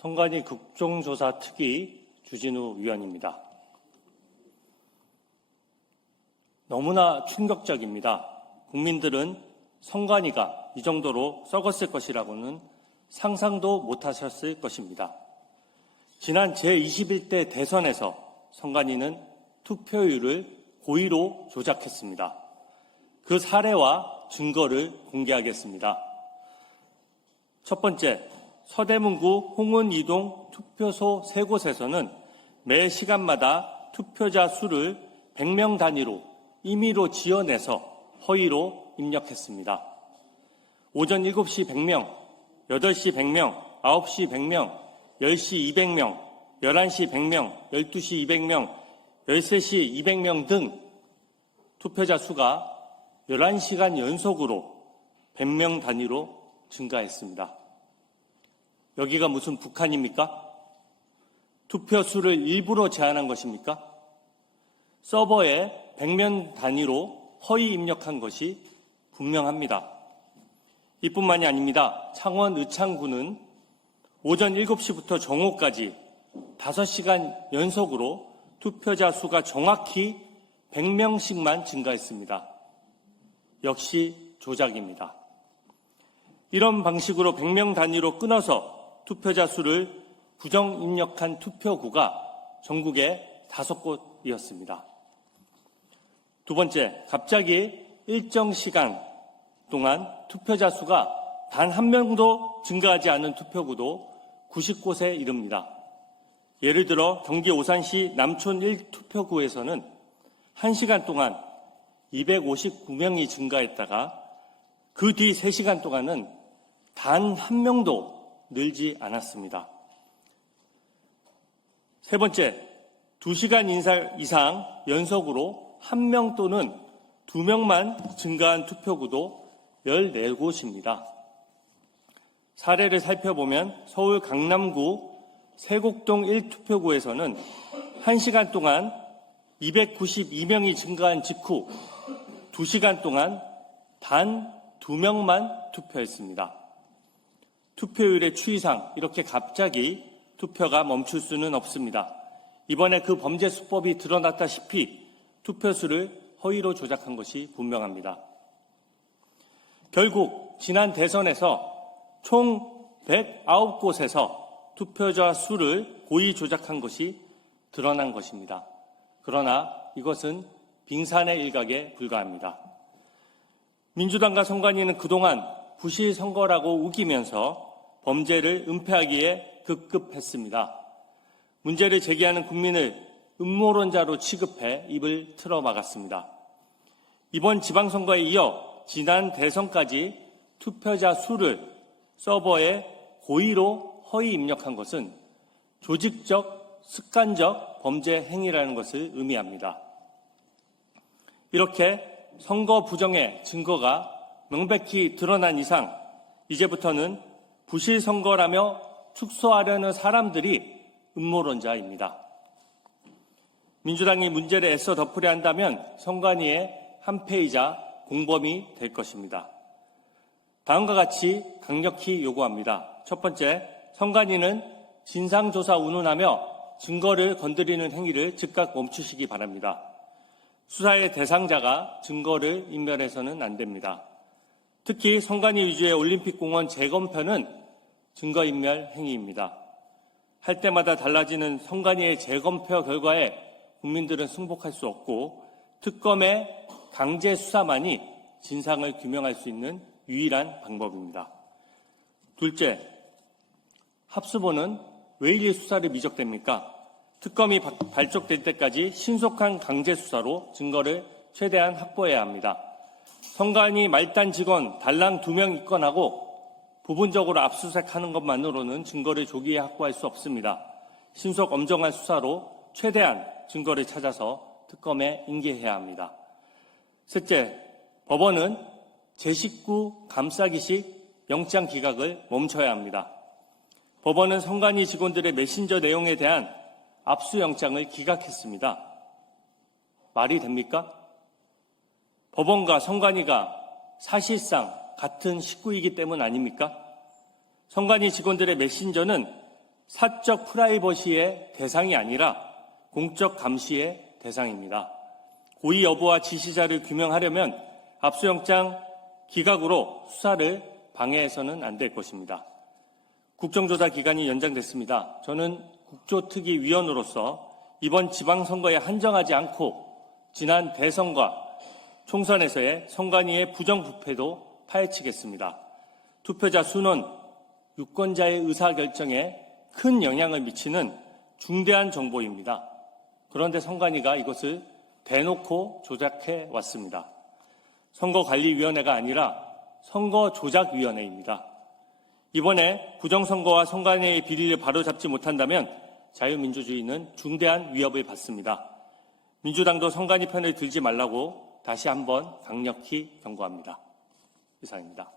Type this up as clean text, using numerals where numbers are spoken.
선관위 국정조사 특위 주진우 위원입니다. 너무나 충격적입니다. 국민들은 선관위가 이 정도로 썩었을 것이라고는 상상도 못하셨을 것입니다. 지난 제21대 대선에서 선관위는 투표율을 고의로 조작했습니다. 그 사례와 증거를 공개하겠습니다. 첫 번째, 서대문구 홍은이동 투표소 3곳에서는 매 시간마다 투표자 수를 100명 단위로 임의로 지어내서 허위로 입력했습니다. 오전 7시 100명, 8시 100명, 9시 100명, 10시 200명, 11시 100명, 12시 200명, 13시 200명 등 투표자 수가 11시간 연속으로 100명 단위로 증가했습니다. 여기가 무슨 북한입니까? 투표 수를 일부러 제한한 것입니까? 서버에 100명 단위로 허위 입력한 것이 분명합니다. 이뿐만이 아닙니다. 창원 의창구는 오전 7시부터 정오까지 5시간 연속으로 투표자 수가 정확히 100명씩만 증가했습니다. 역시 조작입니다. 이런 방식으로 100명 단위로 끊어서 투표자 수를 부정 입력한 투표구가 전국에 5곳이었습니다. 두 번째, 갑자기 일정 시간 동안 투표자 수가 단 한 명도 증가하지 않은 투표구도 90곳에 이릅니다. 예를 들어 경기 오산시 남촌 1투표구에서는 1시간 동안 259명이 증가했다가 그 뒤 3시간 동안은 단 한 명도 늘지 않았습니다. 세 번째, 2시간 이상 연속으로 1명 또는 2명만 증가한 투표구도 14곳입니다. 사례를 살펴보면 서울 강남구 세곡동 1투표구에서는 1시간 동안 292명이 증가한 직후 2시간 동안 단 2명만 투표했습니다. 투표율의 추이상 이렇게 갑자기 투표가 멈출 수는 없습니다. 이번에 그 범죄 수법이 드러났다시피 투표수를 허위로 조작한 것이 분명합니다. 결국 지난 대선에서 총 109곳에서 투표자 수를 고의 조작한 것이 드러난 것입니다. 그러나 이것은 빙산의 일각에 불과합니다. 민주당과 선관위는 그동안 부실 선거라고 우기면서 범죄를 은폐하기에 급급했습니다. 문제를 제기하는 국민을 음모론자로 취급해 입을 틀어막았습니다. 이번 지방선거에 이어 지난 대선까지 투표자 수를 서버에 고의로 허위 입력한 것은 조직적, 습관적 범죄 행위라는 것을 의미합니다. 이렇게 선거 부정의 증거가 명백히 드러난 이상 이제부터는 부실 선거라며 축소하려는 사람들이 음모론자입니다. 민주당이 문제를 애써 덮으려 한다면 선관위의 한패이자 공범이 될 것입니다. 다음과 같이 강력히 요구합니다. 첫 번째, 선관위는 진상조사 운운하며 증거를 건드리는 행위를 즉각 멈추시기 바랍니다. 수사의 대상자가 증거를 인멸해서는 안 됩니다. 특히 선관위 위주의 올림픽공원 재검표는 증거인멸 행위입니다. 할 때마다 달라지는 선관위의 재검표 결과에 국민들은 승복할 수 없고 특검의 강제 수사만이 진상을 규명할 수 있는 유일한 방법입니다. 둘째, 합수본은 왜 이리 수사를 미적됩니까? 특검이 발족될 때까지 신속한 강제 수사로 증거를 최대한 확보해야 합니다. 선관위 말단 직원 달랑 2명 입건하고 부분적으로 압수수색하는 것만으로는 증거를 조기에 확보할 수 없습니다. 신속 엄정한 수사로 최대한 증거를 찾아서 특검에 인계해야 합니다. 셋째, 법원은 제19 감싸기식 영장 기각을 멈춰야 합니다. 법원은 선관위 직원들의 메신저 내용에 대한 압수영장을 기각했습니다. 말이 됩니까? 법원과 선관위가 사실상 같은 식구이기 때문 아닙니까? 선관위 직원들의 메신저는 사적 프라이버시의 대상이 아니라 공적 감시의 대상입니다. 고의 여부와 지시자를 규명하려면 압수영장 기각으로 수사를 방해해서는 안 될 것입니다. 국정조사 기간이 연장됐습니다. 저는 국조특위위원으로서 이번 지방선거에 한정하지 않고 지난 대선과 총선에서의 선관위의 부정부패도 파헤치겠습니다. 투표자 수는 유권자의 의사결정에 큰 영향을 미치는 중대한 정보입니다. 그런데 선관위가 이것을 대놓고 조작해 왔습니다. 선거관리위원회가 아니라 선거조작위원회입니다. 이번에 부정선거와 선관위의 비리를 바로잡지 못한다면 자유민주주의는 중대한 위협을 받습니다. 민주당도 선관위 편을 들지 말라고 다시 한번 강력히 경고합니다. 이상입니다.